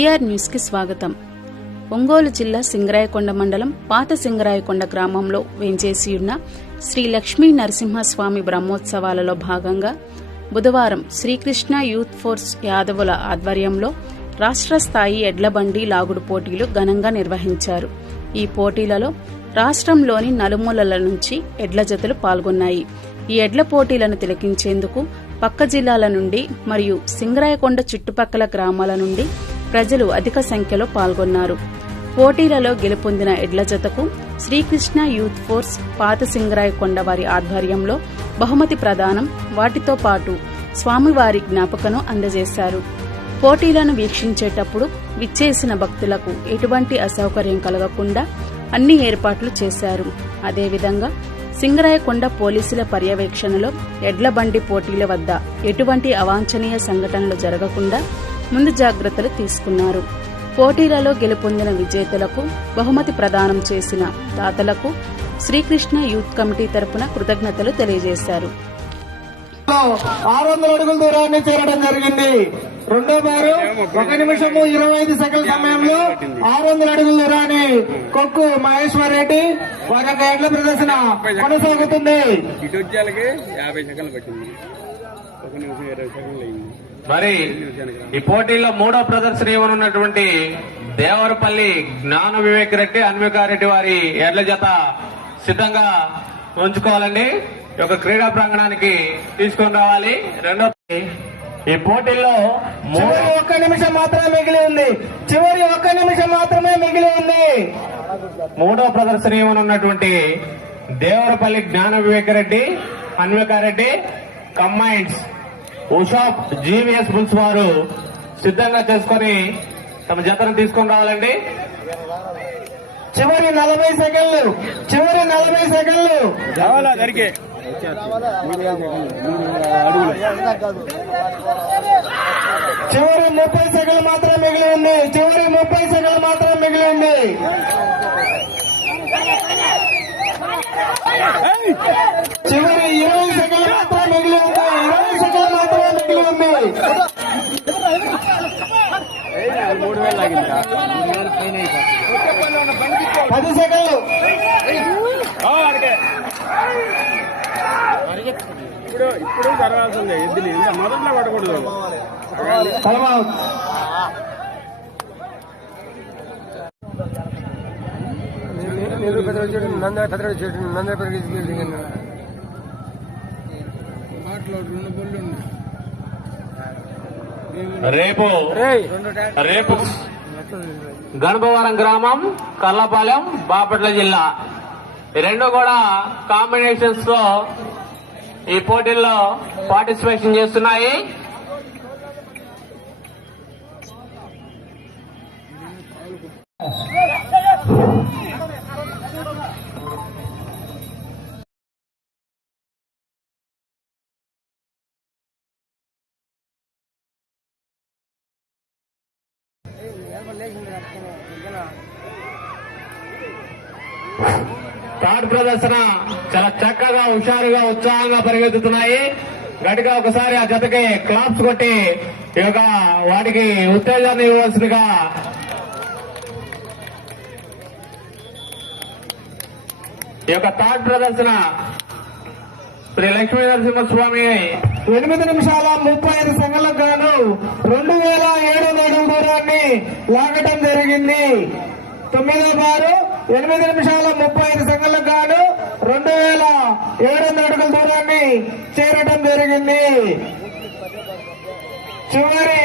PR న్యూస్కి స్వాగతం. ఒంగోలు జిల్లా సింగరాయకొండ మండలం పాత సింగరాయకొండ గ్రామంలో వేంచేసి ఉన్న శ్రీ లక్ష్మీ నరసింహస్వామి బ్రహ్మోత్సవాలలో భాగంగా బుధవారం శ్రీకృష్ణ యూత్ ఫోర్స్ యాదవుల ఆధ్వర్యంలో రాష్ట్ర స్థాయి ఎడ్లబండి లాగుడు పోటీలు ఘనంగా నిర్వహించారు. ఈ పోటీలలో రాష్ట్రంలోని నలుమూలల నుంచి ఎడ్ల జతలు పాల్గొన్నాయి. ఈ ఎడ్ల పోటీలను తిలకించేందుకు పక్క జిల్లాల నుండి మరియు సింగరాయకొండ చుట్టుపక్కల గ్రామాల నుండి ప్రజలు అధిక సంఖ్యలో పాల్గొన్నారు. పోటీలలో గెలుపొందిన ఎడ్ల జతకు శ్రీకృష్ణ యూత్ ఫోర్స్ పాత సింగరాయకొండ వారి ఆధ్వర్యంలో బహుమతి ప్రదానం వాటితో పాటు స్వామివారి జ్ఞాపకను అందజేశారు. పోటీలను వీక్షించేటప్పుడు విచ్చేసిన భక్తులకు ఎటువంటి అసౌకర్యం కలగకుండా అన్ని ఏర్పాట్లు చేశారు. అదేవిధంగా సింగరాయకొండ పోలీసుల పర్యవేక్షణలో ఎడ్ల బండి పోటీల వద్ద ఎటువంటి అవాంఛనీయ సంఘటనలు జరగకుండా ముందు జాగ్రత్తలు తీసుకున్నారు. పోటీలలో గెలుపొందిన విజేతలకు బహుమతి ప్రదానం చేసిన దాతలకు శ్రీకృష్ణ యూత్ కమిటీ తరపున కృతజ్ఞతలు తెలియజేశారు. ఆరు వందల అడుగుల దూరాన్ని చేరడం జరిగింది. రెండో బారు ఒక నిమిషము ఇరవై ఐదు సెకండ్ల సమయంలో ఆరు వందల అడుగుల దూరాన్ని కొక్కు మహేశ్వర్ రెడ్డి వారి యొక్క ఎడ్ల ప్రదర్శన కొనసాగుతుంది. ఇటు యాభై సెకండ్లు పట్టింది. ఒక నిమిషం ఇరవై సెకండ్లు మరి ఈ పోటీల్లో మూడో ప్రదర్శన ఇవ్వనున్నటువంటి దేవరపల్లి జ్ఞాన వివేక్ రెడ్డి అన్వికారెడ్డి వారి ఎడ్ల జత సిద్ధంగా ఉంచుకోవాలండి. యొక్క క్రీడా ప్రాంగణానికి తీసుకొని రావాలి. రెండో ఈ పోటీల్లో మూడు చివరి ఒక్క నిమిషం మాత్రమే మిగిలి ఉంది. చివరి ఒక్క నిమిషం మాత్రమే మిగిలి ఉంది. మూడో ప్రదర్శన ఇవ్వనున్నటువంటి Devarapalli Gnana Vivek Reddy Anvikareddy combines Usha GVS bulls వారు సిద్ధంగా చేసుకొని తమ జతను తీసుకొని రావాలండి. చివరి నలభై సెకండ్లు చివరి నలభై సెకండ్లు. చివరి ముప్పై సెకండ్లు మాత్రం మిగిలి ఉంది. చివరి ముప్పై సెకండ్లు మాత్రం మిగిలి ఉంది. చివరి ఇరవై సెకండ్లు మాత్రం మిగిలి మూడు వేలు లాగిందా పైన పది సెకండ్లు ఇప్పుడు ఇప్పుడు జరగాల్సిందే ఎద్దులు ఇంకా మొదట్లో పడకూడదు టైమ్అవుట్ పెద్ద వచ్చాడు నంద పెద్ద వచ్చాడు నంద రేపు రేపు గణపవరం గ్రామం కర్లపాలెం బాపట్ల జిల్లా. రెండు కూడా కాంబినేషన్స్లో ఈ పోటీల్లో పార్టిసిపేషన్ చేస్తున్నాయి. థర్డ్ ప్రదర్శన చాలా చక్కగా హుషారుగా ఉత్సాహంగా పరిగెత్తుతున్నాయి. గట్టిగా ఒకసారి ఆ జతకి క్లాప్స్ కొట్టి ఈ యొక్క వాటికి ఉత్తేజాన్ని ఇవ్వవలసిందిగా ఈ యొక్క థాట్ ప్రదర్శన శ్రీ లక్ష్మీ నరసింహస్వామి ఎనిమిది నిమిషాల ముప్పై ఐదు సెకండ్లకు గాను రెండు వేల ఏడు అడుగు దూరాన్ని లాగటం జరిగింది. తొమ్మిదో బారు ఎనిమిది నిమిషాల ముప్పై ఐదు సెకండ్లకు గాను రెండు వేల ఏడు వందల అడుగుల దూరాన్ని చేరటం జరిగింది. చివరి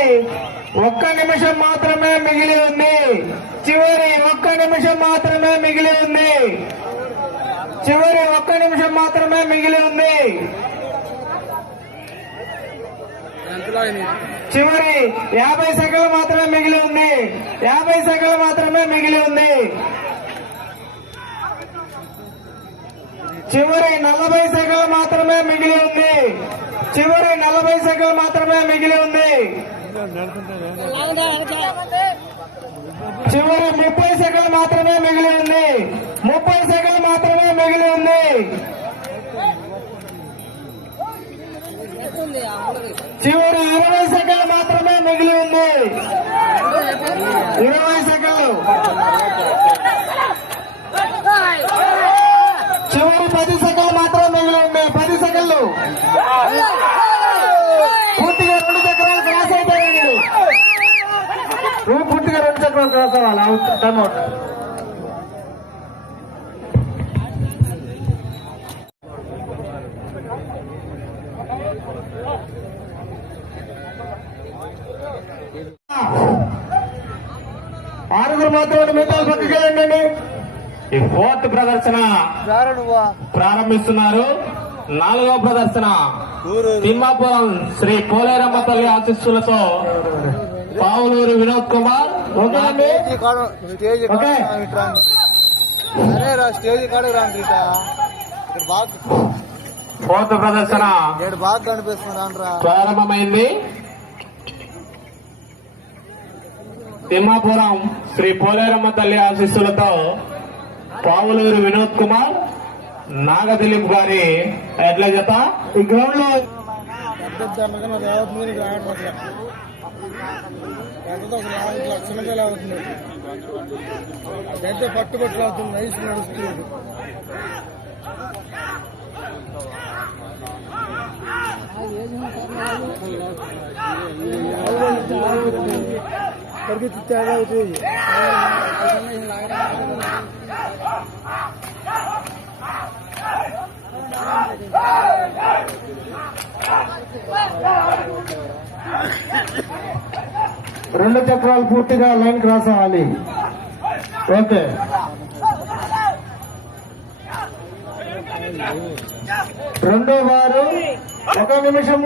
ఒక్క నిమిషం మాత్రమే మిగిలి ఉంది. చివరి ఒక్క నిమిషం మాత్రమే మిగిలి ఉంది. చివరి ఒక్క నిమిషం మాత్రమే మిగిలి ఉంది. చివరి యాభై సెకండ్లు మాత్రమే మిగిలి ఉంది. యాభై సెకండ్లు మాత్రమే మిగిలి ఉంది. చివరి నలభై సెకండ్లు మాత్రమే మిగిలి ఉంది. చివరి నలభై సెకండ్లు మాత్రమే మిగిలి ఉంది. చివరి ముప్పై సెకండ్ మాత్రమే మిగిలి ఉంది. ముప్పై సెకండ్ మాత్రమే మిగిలి ఉంది. చివరి ఇరవై సెకండ్ మాత్రమే మిగిలి ఉంది. ఇరవై సెకండ్లు. చివరి పది సెకండ్లు మాత్రమే మిగిలి ఉంది. పది సెకండ్లు. అవుట్ టైం అవుట్ ఆరుగురు మాత్రం మిగతా పక్కకి వెళ్ళండి. ఈ ఫోర్త్ ప్రదర్శన ప్రారంభిస్తున్నారు. నాలుగవ ప్రదర్శన తిమ్మాపురం శ్రీ పోలేరమ్మ తల్లి ఆశీస్సులతో పావులూరు వినోద్ కుమార్ స్టేజ్. అరే రా స్టేజ్ కాడ రాండి ఇట. ఇక్కడ బాగా ఫోర్త్ ప్రదర్శన. బాగా కనిపిస్తుంది రా. ప్రారంభమైంది. తిమ్మాపురం శ్రీ పోలేరమ్మ తల్లి ఆశీస్సులతో పావులూరు వినోద్ కుమార్ నాగ దిలీప్ గారి ఎడ్ల జత. ఈ గ్రౌండ్లో అవుతుంది ఒక నాలుగు ఎంతతో అసలు లక్షలకే అవుతుంది. పెద్ద పట్టుబట్లు అవుతుంది నైస్ నడుస్తుంది. పరిగెత్తి తేడా అవుతుంది. రెండు చక్రాలు పూర్తిగా లైన్ క్రాస్ అవ్వాలి ఓకే. రెండో వారు ఒక నిమిషం.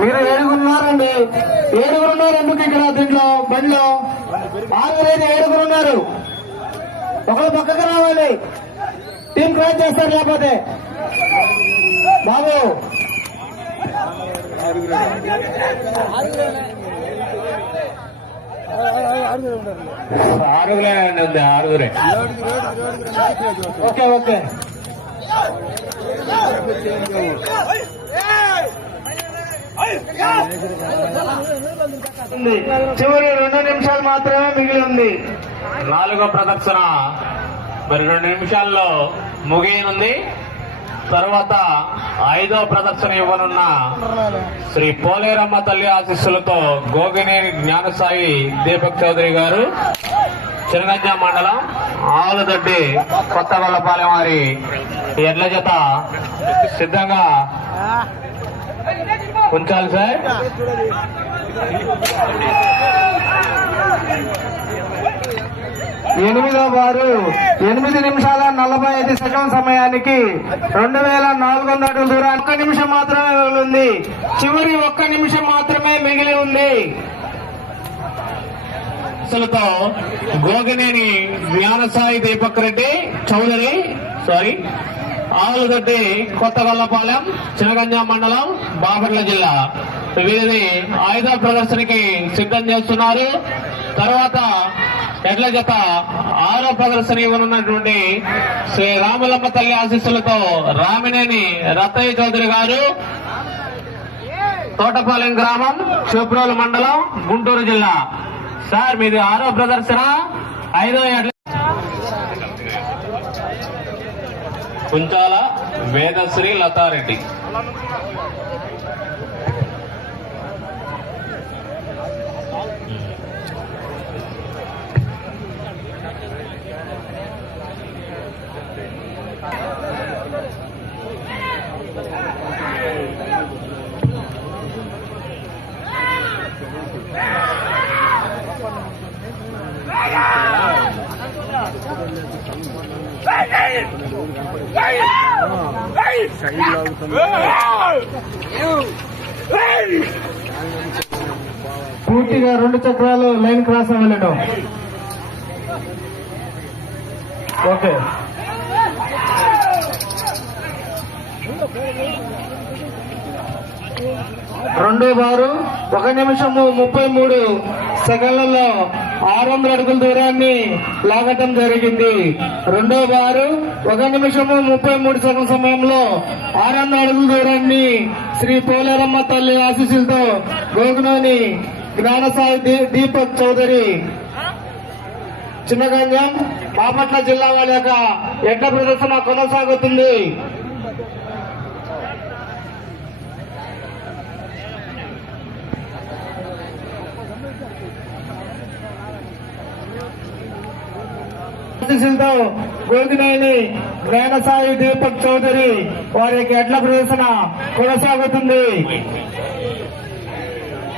మీరు ఏడుగురున్నారండి. ఏడుగురున్నారు ఎందుకు ఇక్కడ దీంట్లో బండిలో? ఆరు అయితే ఏడుగురు ఉన్నారు ఒకరు పక్కకు రావాలి. టీం క్రాస్ చేస్తారు లేకపోతే. బాబు. ఆరుగురే ఉంది ఆరుగురే ఓకే ఓకే ఉంది. చివరి రెండు నిమిషాలు మాత్రమే మిగిలి ఉంది నాలుగో ప్రదర్శన మరి రెండు నిమిషాల్లో ముగియనుంది తర్వాత ఐదో ప్రదర్శన ఇవ్వనున్న శ్రీ పోలేరమ్మ తల్లి ఆశీస్సులతో గోగినేని జ్ఞానసాయి దీపక్ చౌదరి గారు చిరగజ్ఞ మండలం ఆవులదొడ్డి కొత్తగొల్లపాలెం వారి ఎడ్ల జత సిద్ధంగా ఉంచాలి సార్. ఎనిమిదో వారు. ఎనిమిది నిమిషాల నలభై ఐదు సెకండ్ సమయానికి రెండు వేల నాలుగు వందల అడుగుల దూరం ఒక్క నిమిషం మాత్రమే ఉంది చివరి ఒక్క నిమిషం మాత్రమే మిగిలి ఉంది. అసలుతో గోగినేని జ్ఞానసాయి దీపక్ రెడ్డి చౌదరి సారీ ఆలుగడ్డి కొత్తగొల్లపాలెం చినగంజా మండలం బాపట్ల జిల్లా. వీరిని ఆయుధ ప్రదర్శనకి సిద్ధం చేస్తున్నారు. తర్వాత ఎడ్ల జత ఆరో ప్రదర్శన ఇవ్వనున్నటువంటి శ్రీ రాములమ్మ తల్లి ఆశీస్సులతో రామినేని రత్తయ్య చౌదరి గారు తోటపాలెం గ్రామం శివప్రోలు మండలం గుంటూరు జిల్లా. సార్ మీది ఆరో ప్రదర్శన. ఐదో ఏళ్ళ కుంచాల వేదశ్రీ లతారెడ్డి. రెండు చక్రాలు లైన్ క్రాస్ అవ్వలేడు. ఓకే. రెండో బారు ఒక నిమిషము ముప్పై మూడు సెకండ్లలో ఆరు వందల అడుగుల దూరాన్ని లాగటం జరిగింది. రెండో బారు ఒక నిమిషము ముప్పై మూడు సెకండ్ సమయంలో ఆరు వందల అడుగుల దూరాన్ని శ్రీ పోలేరమ్మ తల్లి ఆశీస్సులతో గోగునోని జ్ఞానసాయి దీపక్ చౌదరి. చిన్నగంజం బాపట్ల జిల్లా వాళ్ళ యొక్క ఎడ్ల ప్రదర్శన కొనసాగుతుంది. గోగినేని జ్ఞానసాయి దీపక్ చౌదరి వారి యొక్క ఎడ్ల ప్రదర్శన కొనసాగుతుంది.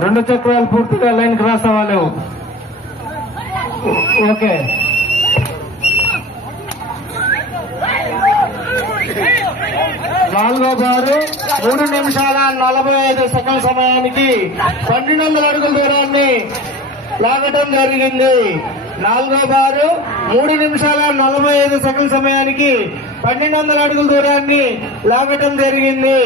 రెండు చక్రాలు పూర్తిగా లైన్ క్రాస్ అవ్వలేవు ఓకే. నాలుగో బారు మూడు నిమిషాల నలభై ఐదు సెకండ్ సమయానికి పన్నెండు వందల అడుగుల దూరాన్ని లాగటం జరిగింది. నాలుగో బారు మూడు నిమిషాల నలభై ఐదు సెకండ్ సమయానికి పన్నెండు వందల అడుగుల దూరాన్ని లాగటం జరిగింది.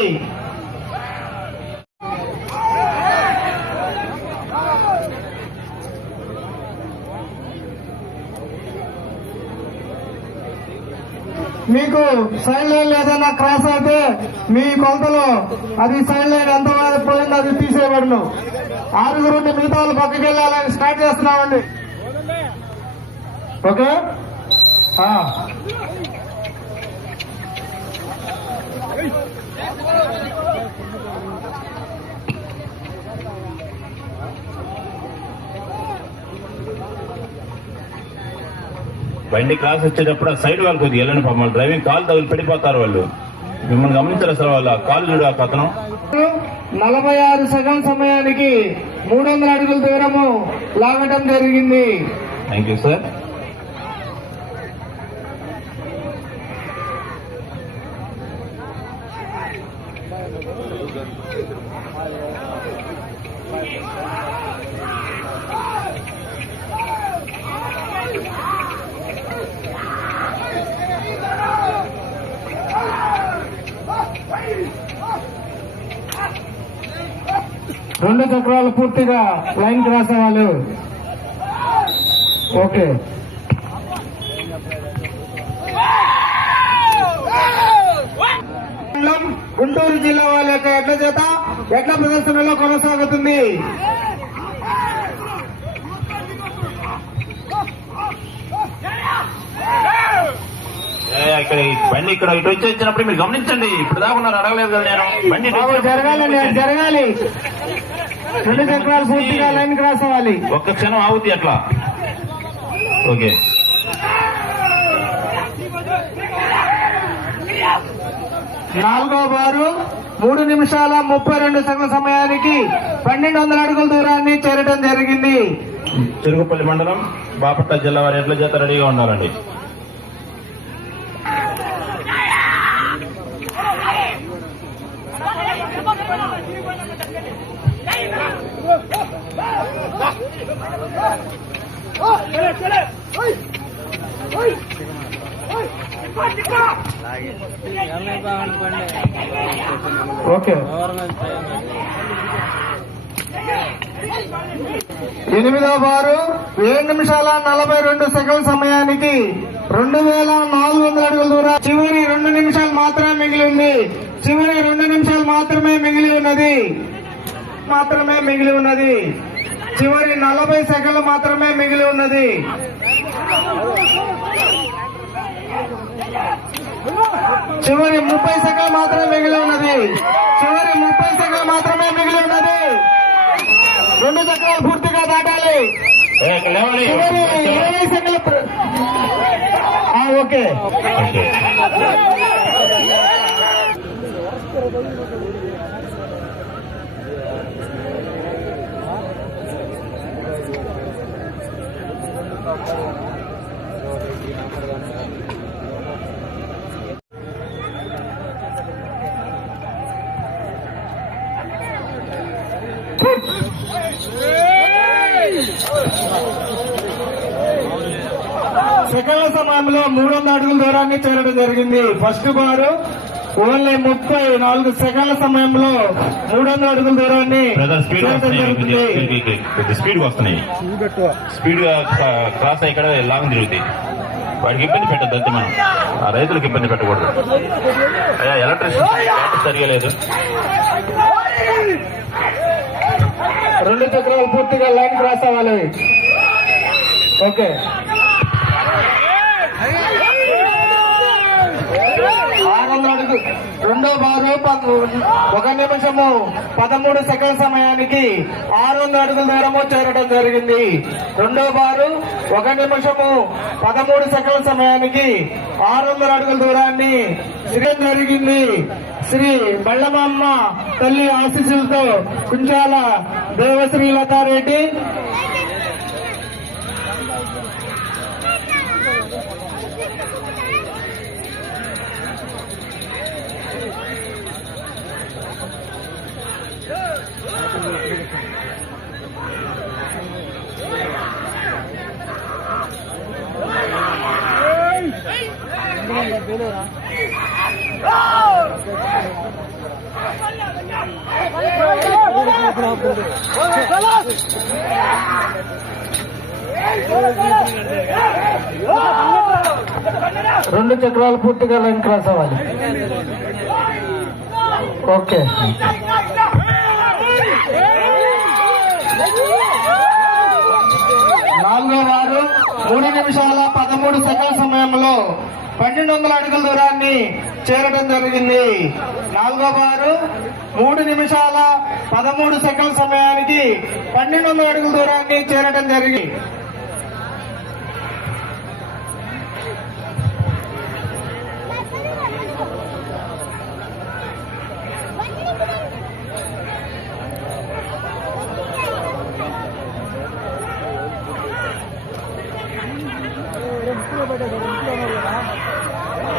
మీకు సైడ్ లైన్ ఏదైనా క్రాస్ అయితే మీ కొంతలో అది సైడ్ లైన్ ఎంత పోయిందో అది తీసేయబడును. ఆరుగురు మిగతా వాళ్ళు పక్కకి వెళ్ళాలని స్టార్ట్ చేస్తున్నామండి. ఓకే? బండి క్రాస్ వచ్చేటప్పుడు ఆ సైడ్ వాళ్ళు కొద్దిగా వెళ్ళండి పాపం. డ్రైవింగ్ కాలు తగిలి పడిపోతారు వాళ్ళు. మిమ్మల్ని గమనించారు అసలు వాళ్ళు? ఆ కాలు చూడు ఆ పతనం నలభై ఆరు సెకండ్ సమయానికి మూడు వందల అడుగుల దూరము లాగటం జరిగింది. థ్యాంక్ యూ సార్ చక్రాలు పూర్తిగా లైన్ క్రాస్ అవ్వాలి ఓకే. గుంటూరు జిల్లా వాళ్ళ యొక్క ఎడ్ల చేత ఎడ్ల ప్రదర్శనలో కొనసాగుతుంది. ఇక్కడ బండి ఇక్కడ ఇటు వచ్చి వచ్చినప్పుడు మీరు గమనించండి. ఇప్పుడు దాకా ఉన్నారు అడగలేదు కదా నేను. బండి అది జరగాలి. రెండు చక్రాలు పూర్తిగా లైన్ క్రాస్ అవ్వాలి ఒక్క క్షణం ఆగుద్ది అట్లా. ఓకే. నాలుగో బారు మూడు నిమిషాల ముప్పై రెండు సెకండ్ సమయానికి పన్నెండు వందల అడుగుల దూరాన్ని చేరడం జరిగింది. చెరుగుపల్లి మండలం బాపట్ల జిల్లా వారి ఎడ్ల చేత రెడీగా ఉండాలండి? ఓకే. ఎనిమిదో వారు ఏడు నిమిషాల నలభై రెండు సెకండ్ సమయానికి రెండు వేల నాలుగు వందల అడుగుల దూరం. చివరి రెండు నిమిషాలు మాత్రమే మిగిలి ఉంది. చివరి రెండు నిమిషాలు మాత్రమే మిగిలి ఉన్నది. మాత్రమే మిగిలి ఉన్నది. చివరి నలభై సెకండ్లు మాత్రమే మిగిలి ఉన్నది. చివరి ముప్పై సెకండ్లు మాత్రమే మిగిలి ఉన్నది. చివరి ముప్పై సెకండ్లు మాత్రమే మిగిలి ఉన్నది. రెండు చక్రాలు పూర్తిగా దాటాలి. చివరి ఇరవై సెకండ్లు ఓకే. సెకండ్ల సమయంలో మూడు వందల అడుగుల దూరాన్ని చేరడం జరిగింది. ఫస్ట్ బారు ఓన్లీ ముప్పై నాలుగు సెకండ్ల సమయంలో మూడు వందల అడుగుల దూరాన్ని స్పీడ్ వస్తున్నాయి. స్పీడ్గా క్రాస్ అయ్యి ఇక్కడ లాంగ్ తిరుగుతాయి. వాడికి ఇబ్బంది పెట్టద్దు అంతే మనం. ఆ రైతులకు ఇబ్బంది పెట్టకూడదు. అయ్యా ఎలక్ట్రిసిటీ సరిగా లేదు. రెండు చక్రాలు పూర్తిగా లైన్ క్రాస్ అవ్వాలి. ఓకే నాలుగు రెండో బారు ప- ఒక నిమిషము పదమూడు సెకండ్ సమయానికి ఆరు వందల అడుగుల దూరము చేరడం జరిగింది. రెండో బారు ఒక నిమిషము పదమూడు సెకండ్ సమయానికి ఆరు వందల అడుగుల దూరాన్ని సిగం జరిగింది. శ్రీ బళ్ళమమ్మ తల్లి ఆశీస్సులతో కుంచాల దేవశ్రీ లతారెడ్డి రెండు చక్రాలు పూర్తిగా లైన్ క్రాస్ అవ్వాలి. ఓకే. నాలుగో వారు మూడు నిమిషాల పదమూడు సెకండ్ సమయంలో పన్నెండు వందల అడుగుల దూరాన్ని చేరడం జరిగింది. నాలుగో వారు మూడు నిమిషాల పదమూడు సెకండ్ సమయానికి పన్నెండు వందల అడుగుల దూరాన్ని చేరడం జరిగింది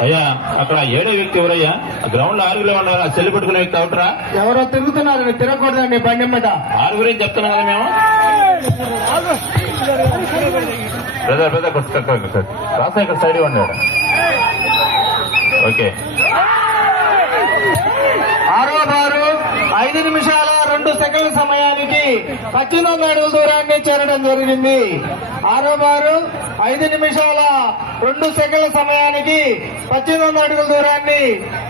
అయ్యా అక్కడ ఏడో వ్యక్తి ఎవరయ్యా? గ్రౌండ్లో ఆరుగులో ఉన్నారు? ఆ సెల్లు పట్టుకునే వ్యక్తి అవుటరా ఎవరో తిరుగుతున్నారు తిరగకూడదండి బండి మీద ఆరుగురే చెప్తున్నాం కదా మేము. బ్రదర్ బ్రదర్ క్రాస్ ఇక్కడ సైడ్ ఉన్నాడు ఓకే. ఆరో బారు ఐదు నిమిషాల రెండు సెకండ్ల సమయానికి పద్దెనిమిది అడుగుల దూరాన్ని చేరడం జరిగింది. ఆరో బారు ఐదు నిమిషాల రెండు సెకండ్ల సమయానికి పద్దెనిమిది వందల అడుగుల దూరాన్ని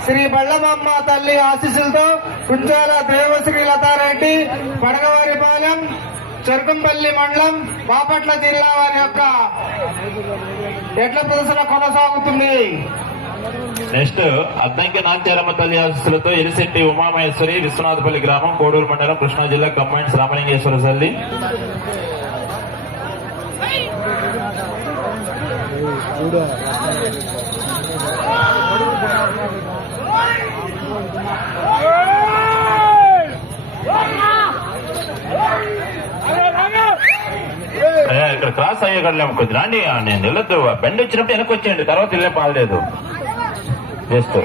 శ్రీ బళ్ళమమ్మ తల్లి ఆశీస్సులతో కుంచాల దేవశ్రీ లతారెడ్డి పడగవారిపాలెం చెరుకంపల్లి మండలం బాపట్ల జిల్లా వారి యొక్క ఎడ్ల ప్రదర్శన కొనసాగుతుంది. నెక్స్ట్ అద్దంకి నాంచారమ్మ తల్లి ఆశీస్సులతో ఎలిశెట్టి ఉమామహేశ్వరి విశ్వనాథపల్లి గ్రామం కోడూరు మండలం కృష్ణా జిల్లా కంబైన్స్ రామలింగేశ్వర తల్లి. ఇక్కడ క్రాస్ అయ్యే కడలేము కొద్ది రాండి. నేను వెళ్ళొద్దు. బెండ్ వచ్చినప్పుడు వెనక్కి వచ్చేయండి. తర్వాత వెళ్ళే పాలేదు జస్ట్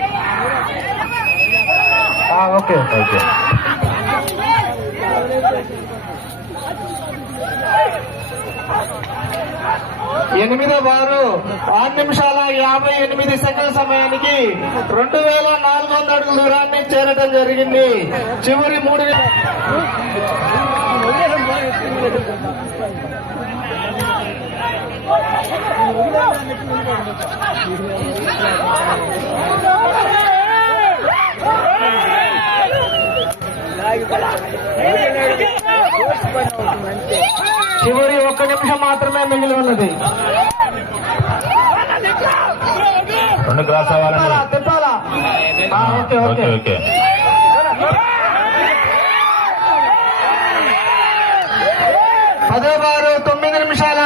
ఓకే ఓకే. ఓకే. ఎనిమిదో వారు ఆరు నిమిషాల యాభై ఎనిమిది సెకండ్ల సమయానికి రెండు వేల నాలుగు వందల అడుగుల దూరాన్ని చేరడం జరిగింది. చివరి మూడు ని- చివరి ఒక్క నిమిషం మాత్రమే మిగిలి ఉన్నది. రెండు క్రాస్ అవ్వాలండి తిప్పాలా? ఆ, ఓకే ఓకే. Okay okay. పదో వారు తొమ్మిది నిమిషాల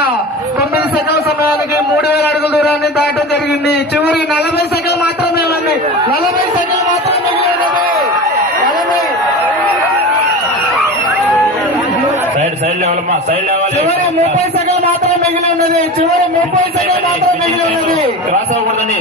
తొమ్మిది సెకండ్ల సమయానికి మూడు వేల అడుగుల దూరాన్ని దాటం జరిగింది. చివరి ముప్పై సెకండ్లు మాత్రం మిగిలి ఉన్నది. చివరి ముప్పై సెకండ్లు మాత్రం మిగిలి ఉన్నది. క్రాస్ అవ్వకూడదని.